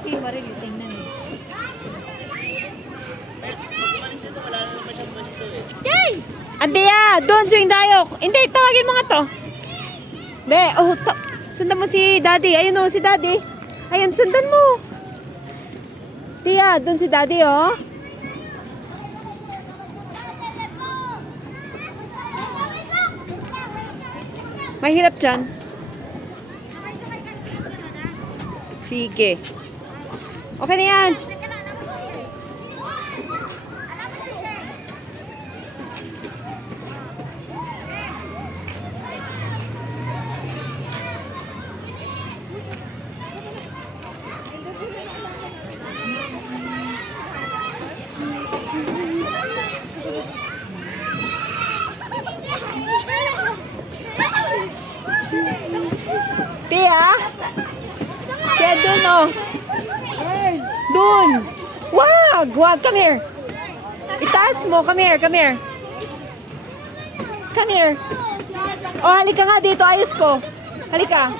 Kasi yung baril, tingnan eh. Yay! Andi doon swing tayo. Hindi, tawagin mo nga to. Be, sundan mo si Daddy. Ayun o, si Daddy. Ayun, sundan mo. Tia, doon si Daddy oh. Mahirap dyan. Sige. Okay na yan. Tia? Tia, doon oh. Doon. Wag, come here. Itaas mo, come here. Come here. Oh, halika nga dito, ayos ko. Halika.